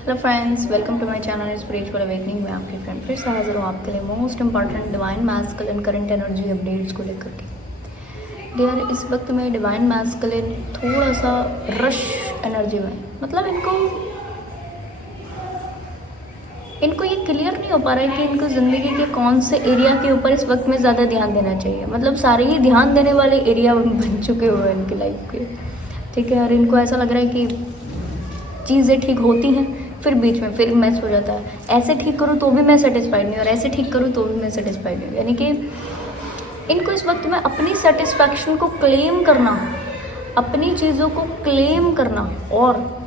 Hello friends, welcome to my channel spiritual awakening. मैं आपकी friend फिर से हाजिर हूँ आपके लिए most important divine masculine current energy updates को लेकर के। डियर, इस वक्त में डिवाइन मैस्कुलिन थोड़ा सा रश एनर्जी में, मतलब इनको ये क्लियर नहीं हो पा रहा है कि इनको ज़िंदगी के कौन से एरिया के ऊपर इस वक्त में ज़्यादा ध्यान देना चाहिए। मतलब सारे ही ध्यान देने वाले एरिया बन चुके हुए हैं इनकी लाइफ के, ठीक है। और इनको ऐसा लग रहा है कि चीज़ें ठीक होती हैं, फिर बीच में फिर मैस हो जाता है। ऐसे ठीक करूँ तो भी मैं सेटिस्फाइड नहीं, और ऐसे ठीक करूँ तो भी मैं सेटिस्फाइड नहीं। यानी कि इनको इस वक्त में अपनी सेटिस्फैक्शन को क्लेम करना, अपनी चीज़ों को क्लेम करना और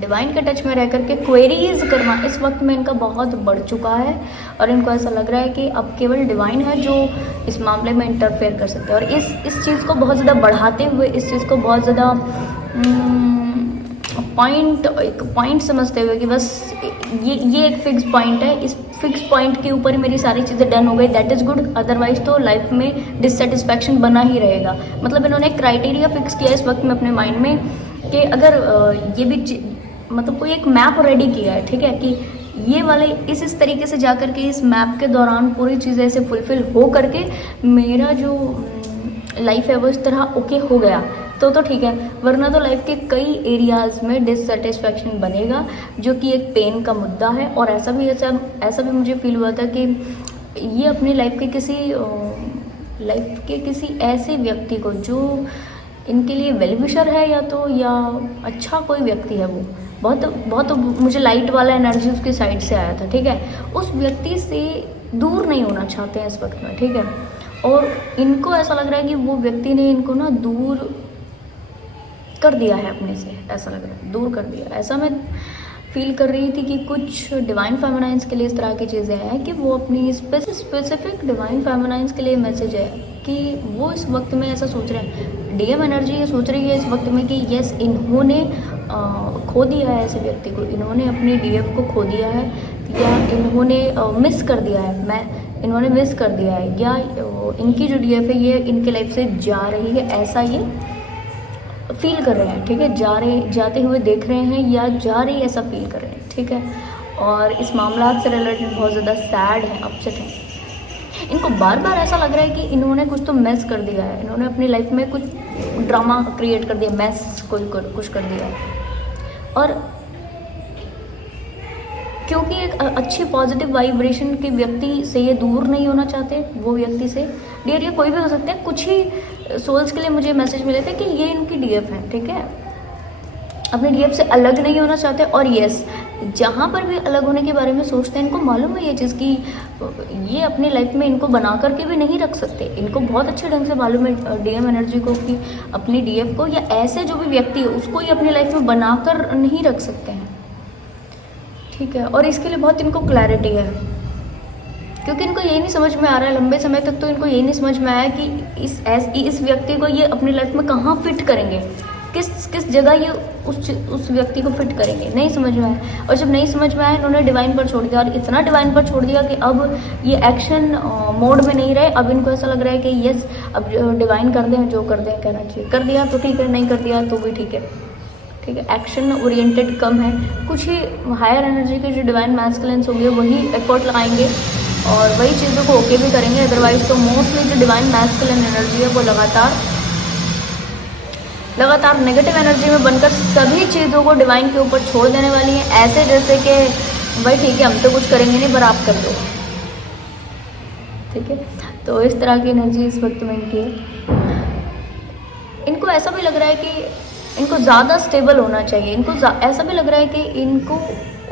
डिवाइन के टच में रह करके क्वेरीज करना इस वक्त में इनका बहुत बढ़ चुका है। और इनको ऐसा लग रहा है कि अब केवल डिवाइन है जो इस मामले में इंटरफेयर कर सकते हैं। और इस चीज़ को बहुत ज़्यादा बढ़ाते हुए, इस चीज़ को बहुत ज़्यादा एक पॉइंट समझते हुए कि बस ये एक फिक्स पॉइंट है, इस फिक्स पॉइंट के ऊपर ही मेरी सारी चीज़ें डन हो गई, दैट इज़ गुड। अदरवाइज तो लाइफ में डिससेटिस्फैक्शन बना ही रहेगा। मतलब इन्होंने एक क्राइटेरिया फिक्स किया इस वक्त में अपने माइंड में कि अगर ये भी मतलब कोई एक मैप रेडी किया है, ठीक है, कि ये वाले इस तरीके से जा करके इस मैप के दौरान पूरी चीज़ें ऐसे फुलफिल हो करके मेरा जो लाइफ है वो इस तरह ओके हो गया तो ठीक है। वरना तो लाइफ के कई एरियाज़ में डिससेटिस्फैक्शन बनेगा, जो कि एक पेन का मुद्दा है। और ऐसा भी मुझे फील हुआ था कि ये अपनी लाइफ के किसी ऐसे व्यक्ति को जो इनके लिए वेलविशर है, या अच्छा कोई व्यक्ति है, वो बहुत मुझे लाइट वाला एनर्जी उसकी साइड से आया था, ठीक है। उस व्यक्ति से दूर नहीं होना चाहते हैं इस वक्त में, ठीक है। और इनको ऐसा लग रहा है कि वो व्यक्ति ने इनको ना दूर कर दिया है अपने से, ऐसा लग रहा है दूर कर दिया। ऐसा मैं फील कर रही थी कि कुछ डिवाइन फेमिनाइंस के लिए इस तरह की चीज़ें हैं कि वो अपनी स्पेसिफिक डिवाइन फेमिनाइंस के लिए मैसेज है कि वो इस वक्त में ऐसा सोच रहे हैं। डीएम एनर्जी ये सोच रही है इस वक्त में कि यस, इन्होंने खो दिया है ऐसे व्यक्ति को, इन्होंने अपनी डीएफ को खो दिया है, या इन्होंने मिस कर दिया है, इन्होंने मिस कर दिया है, या इनकी जो डीएफ है ये इनके लाइफ से जा रही है, ऐसा ये फील कर रहे हैं, ठीक है। जाते हुए देख रहे हैं या जा रही ऐसा फील कर रहे हैं, ठीक है। और इस मामला से रिलेटेड बहुत ज़्यादा सैड है, अपसेट है। इनको बार बार ऐसा लग रहा है कि इन्होंने कुछ तो मैस कर दिया है, इन्होंने अपनी लाइफ में कुछ ड्रामा क्रिएट कर दिया, मैस कुछ कर दिया है। और क्योंकि एक अच्छी पॉजिटिव वाइब्रेशन के व्यक्ति से ये दूर नहीं होना चाहते, वो व्यक्ति से, डियर, ये कोई भी हो सकता है। कुछ ही सोल्स के लिए मुझे मैसेज मिले थे कि ये इनकी डीएफ है, ठीक है, अपने डीएफ से अलग नहीं होना चाहते। और यस, जहाँ पर भी अलग होने के बारे में सोचते हैं, इनको मालूम है ये चीज़ कि ये अपनी लाइफ में इनको बना करके भी नहीं रख सकते। इनको बहुत अच्छे ढंग से मालूम है डीएम एनर्जी को कि अपनी डीएफ को या ऐसे जो भी व्यक्ति है उसको ये अपनी लाइफ में बना कर नहीं रख सकते हैं, ठीक है। और इसके लिए बहुत इनको क्लैरिटी है, क्योंकि इनको यही नहीं समझ में आ रहा है, लंबे समय तक तो इनको यही नहीं समझ में आया कि इस व्यक्ति को ये अपनी लाइफ में कहाँ फिट करेंगे, किस जगह ये उस व्यक्ति को फिट करेंगे, नहीं समझ में आया। और जब नहीं समझ में आया, इन्होंने डिवाइन पर छोड़ दिया, और इतना डिवाइन पर छोड़ दिया कि अब ये एक्शन मोड में नहीं रहे। अब इनको ऐसा लग रहा है कि यस, अब डिवाइन कर दें, जो कर दें कहना चाहिए, कर दिया तो ठीक है, नहीं कर दिया तो भी ठीक है, ठीक है। एक्शन ओरिएंटेड कम है, कुछ ही हायर एनर्जी के जो डिवाइन मैस्कुलिन्स होंगे वही एफर्ट लगाएंगे और वही चीज़ों को ओके भी करेंगे। अदरवाइज तो मोस्टली जो डिवाइन मैस्कुलिन एनर्जी है वो लगातार नेगेटिव एनर्जी में बनकर सभी चीज़ों को डिवाइन के ऊपर छोड़ देने वाली है, ऐसे जैसे कि भाई ठीक है, हम तो कुछ करेंगे नहीं, पर आप कर दो, ठीक है। तो इस तरह की एनर्जी इस वक्त में इनकी है। इनको ऐसा भी लग रहा है कि इनको ज़्यादा स्टेबल होना चाहिए, इनको ऐसा भी लग रहा है कि इनको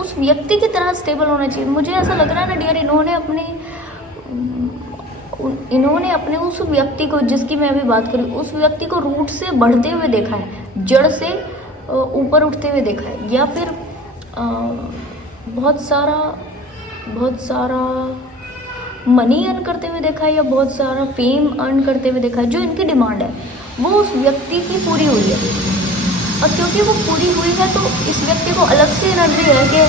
उस व्यक्ति की तरह स्टेबल होना चाहिए। मुझे ऐसा लग रहा है ना डियर, इन्होंने अपने उस व्यक्ति को, जिसकी मैं अभी बात करूँ, उस व्यक्ति को रूट से बढ़ते हुए देखा है, जड़ से ऊपर उठते हुए देखा है, या फिर बहुत सारा मनी अर्न करते हुए देखा है, या बहुत सारा फेम अर्न करते हुए देखा है। जो इनकी डिमांड है वो उस व्यक्ति की पूरी हुई है, और क्योंकि वो पूरी हुई है तो इस व्यक्ति को अलग से एनर्जी है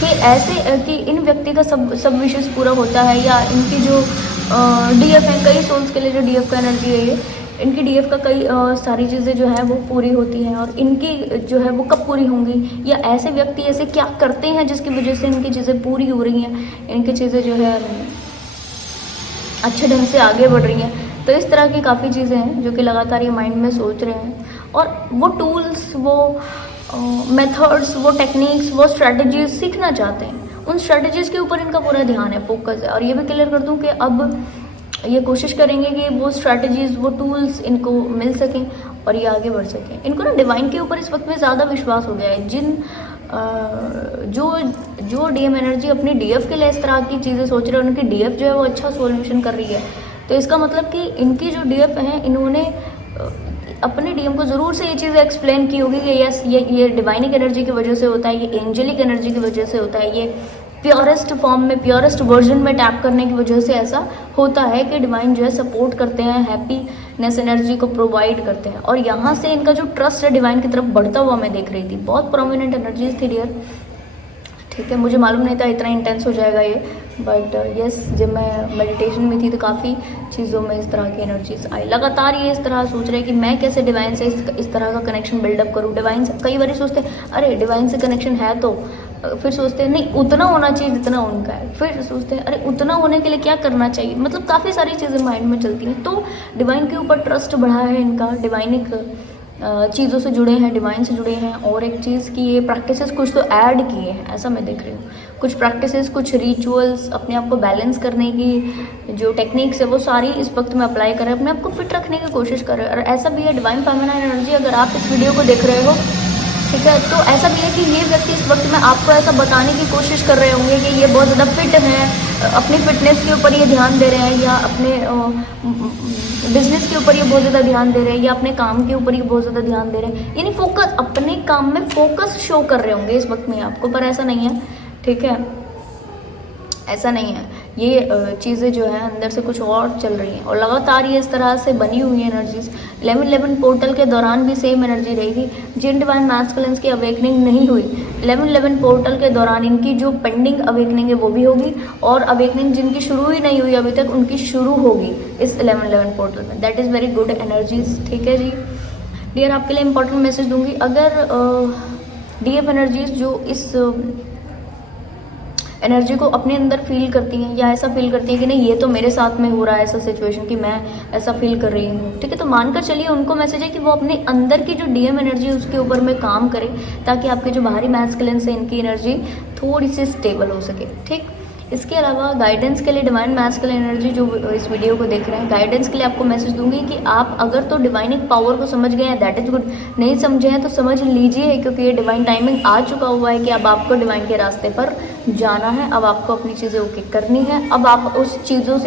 कि ऐसे कि इन व्यक्ति का सब विशेष पूरा होता है, या इनकी जो डीएफ है, कई सोल्स के लिए जो डीएफ का एनर्जी है, इनकी डीएफ का कई सारी चीज़ें जो है वो पूरी होती हैं, और इनकी जो है वो कब पूरी होंगी, या ऐसे व्यक्ति ऐसे क्या करते हैं जिसकी वजह से इनकी चीज़ें पूरी हो रही हैं, इनकी चीज़ें जो है अच्छे ढंग से आगे बढ़ रही हैं। तो इस तरह की काफ़ी चीज़ें हैं जो कि लगातार ये माइंड में सोच रहे हैं, और वो टूल्स, वो मेथड्स, वो टेक्निक्स, वो स्ट्रेटजीज सीखना चाहते हैं। उन स्ट्रेटजीज़ के ऊपर इनका पूरा ध्यान है, फोकस है। और ये भी क्लियर कर दूं कि अब ये कोशिश करेंगे कि वो स्ट्रैटेजीज़, वो टूल्स इनको मिल सकें और ये आगे बढ़ सकें। इनको ना डिवाइन के ऊपर इस वक्त में ज़्यादा विश्वास हो गया है। जो डीएम एनर्जी अपनी डीएफ के लिए इस तरह की चीज़ें सोच रहे हैं, उनकी डीएफ जो है वो अच्छा सोल्यूशन कर रही है। तो इसका मतलब कि इनकी जो डीएफ है, इन्होंने अपने डीएम को ज़रूर से ये चीज़ एक्सप्लेन की होगी कि यस, ये डिवाइनिक एनर्जी की वजह से होता है, ये एंजेलिक एनर्जी की वजह से होता है, ये प्योरेस्ट फॉर्म में, प्योरेस्ट वर्जन में टैप करने की वजह से ऐसा होता है कि डिवाइन जो है सपोर्ट करते हैं, हैप्पीनेस एनर्जी को प्रोवाइड करते हैं। और यहाँ से इनका जो ट्रस्ट है डिवाइन की तरफ बढ़ता हुआ मैं देख रही थी। बहुत प्रोमिनेंट एनर्जीज थी डियर, ठीक है। मुझे मालूम नहीं था इतना इंटेंस हो जाएगा ये, बट यस, जब मैं मेडिटेशन में थी तो काफ़ी चीज़ों में इस तरह की एनर्जीज आई। लगातार ये इस तरह सोच रहे हैं कि मैं कैसे डिवाइन से इस तरह का कनेक्शन बिल्डअप करूँ। डिवाइन से कई बार सोचते हैं अरे डिवाइन से कनेक्शन है, तो फिर सोचते हैं नहीं उतना होना चाहिए जितना उनका है, फिर सोचते हैं अरे उतना होने के लिए क्या करना चाहिए। मतलब काफ़ी सारी चीज़ें माइंड में चलती हैं। तो डिवाइन के ऊपर ट्रस्ट बढ़ा है इनका, डिवाइनिक चीज़ों से जुड़े हैं, डिवाइन से जुड़े हैं। और एक चीज़ की ये प्रैक्टिसेस कुछ तो ऐड किए हैं, ऐसा मैं देख रही हूँ। कुछ प्रैक्टिसेस, कुछ रिचुअल्स, अपने आप को बैलेंस करने की जो टेक्निक्स है वो सारी इस वक्त में अप्लाई कर रहे हैं, अपने आप को फिट रखने की कोशिश कर रहे हैं। और ऐसा भी है डिवाइन फेमिनाइन एनर्जी, अगर आप इस वीडियो को देख रहे हो, ठीक है, तो ऐसा भी है कि ये व्यक्ति इस वक्त में आपको ऐसा बताने की कोशिश कर रहे होंगे कि ये बहुत ज़्यादा फिट हैं, अपनी फिटनेस के ऊपर ये ध्यान दे रहे हैं, या अपने बिजनेस के ऊपर ये बहुत ज़्यादा ध्यान दे रहे हैं, या अपने काम के ऊपर ये बहुत ज़्यादा ध्यान दे रहे हैं। यानी फोकस, अपने काम में फोकस शो कर रहे होंगे इस वक्त में आपको, पर ऐसा नहीं है, ठीक है, ऐसा नहीं है। ये चीज़ें जो है अंदर से कुछ और चल रही हैं, और लगातार ये इस तरह से बनी हुई है एनर्जीज। 11-11 पोर्टल के दौरान भी सेम एनर्जी रहेगी। जिन डिवाइन मैस्कुलिन्स की अवेकनिंग नहीं हुई 11-11 पोर्टल के दौरान, इनकी जो पेंडिंग अवेकनिंग है वो भी होगी, और अवेकनिंग जिनकी शुरू ही नहीं हुई अभी तक, उनकी शुरू होगी इस 11-11 पोर्टल में। That is very good energies, ठीक है जी डियर। आपके लिए इंपॉर्टेंट मैसेज दूंगी, अगर डीएफ एनर्जीज जो इस एनर्जी को अपने अंदर फील करती हैं, या ऐसा फील करती हैं कि नहीं ये तो मेरे साथ में हो रहा है ऐसा सिचुएशन कि मैं ऐसा फील कर रही हूँ, ठीक है, तो मानकर चलिए उनको मैसेज है कि वो अपने अंदर की जो डीएम एनर्जी है उसके ऊपर में काम करें, ताकि आपके जो बाहरी मैस्कुलिन से इनकी एनर्जी थोड़ी सी स्टेबल हो सके, ठीक। इसके अलावा गाइडेंस के लिए डिवाइन मैस्कुलिन एनर्जी जो इस वीडियो को देख रहे हैं, गाइडेंस के लिए आपको मैसेज दूंगी कि आप अगर तो डिवाइनिक पावर को समझ गए हैं दैट इज़ गुड, नहीं समझे हैं तो समझ लीजिए, क्योंकि ये डिवाइन टाइमिंग आ चुका हुआ है कि अब आपको डिवाइन के रास्ते पर जाना है। अब आपको अपनी चीज़ें ओके करनी है। अब आप उन चीज़ों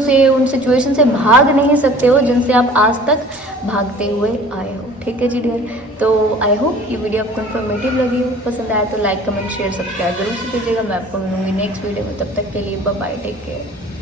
से, उन सिचुएशन से भाग नहीं सकते हो जिनसे आप आज तक भागते हुए आए हो, ठीक है जी डियर। तो आई होप ये वीडियो आपको इन्फॉर्मेटिव लगी हो, पसंद आया तो लाइक, कमेंट, शेयर, सब्सक्राइब जरूर से कीजिएगा। मैं आपको मिलूंगी नेक्स्ट वीडियो में, तब तक के लिए बाय बाय, टेक केयर।